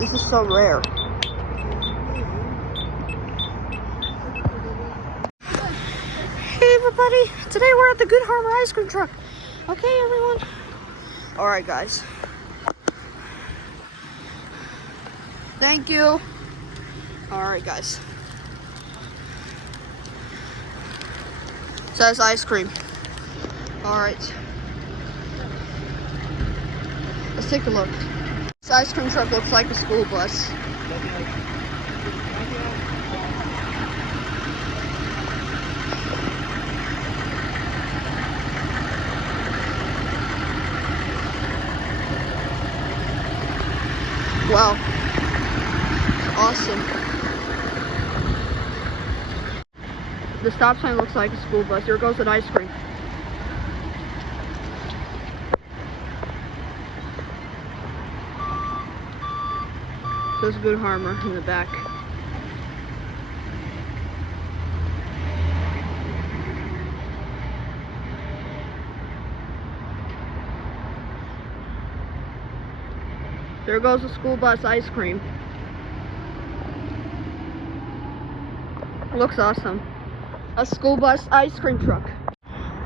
This is so rare. Hey everybody, today we're at the Good Harbor ice cream truck. Okay everyone? Alright guys. Thank you. Alright guys. Says ice cream. Alright. Let's take a look. This ice cream truck looks like a school bus. Wow. Awesome. The stop sign looks like a school bus. Here goes an ice cream. There's Good Harbor in the back. There goes the school bus ice cream. Looks awesome. A school bus ice cream truck.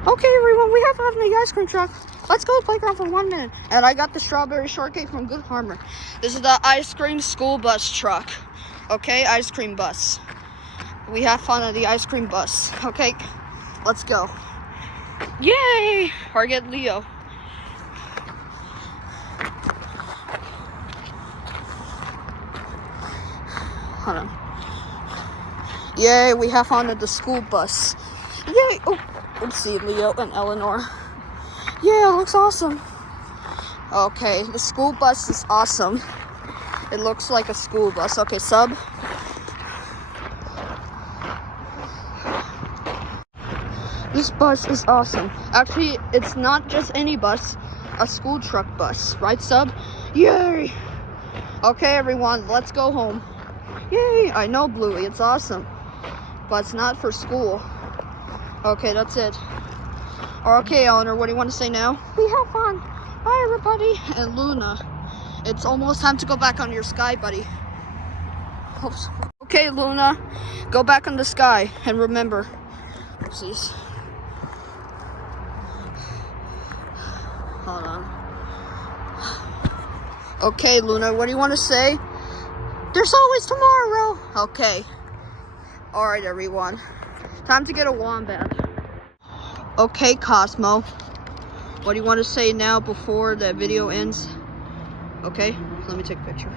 Okay everyone, we have found the ice cream truck. Let's go to the playground for 1 minute. And I got the strawberry shortcake from Good Harbor. This is the ice cream school bus truck. Okay, ice cream bus. We have fun at the ice cream bus. Okay, let's go. Yay! Or get Leo. Hold on. Yay, we have fun at the school bus. Yay! Oh, let's see, Leo and Elinor. Yeah, it looks awesome. Okay, the school bus is awesome. It looks like a school bus. Okay, sub. This bus is awesome. Actually, it's not just any bus, a school truck bus. Right, sub? Yay! Okay, everyone, let's go home. Yay! I know, Bluey, it's awesome. But it's not for school. Okay, that's it. Okay, Elinor, what do you want to say now? We have fun. Bye, everybody. And Luna, it's almost time to go back on your sky, buddy. Oops. Okay, Luna, go back on the sky. And remember, oopsies. Hold on. Okay, Luna, what do you want to say? There's always tomorrow. Okay. All right, everyone. Time to get a wombat. Okay, Cosmo. What do you want to say now before the video ends? Okay, let me take a picture.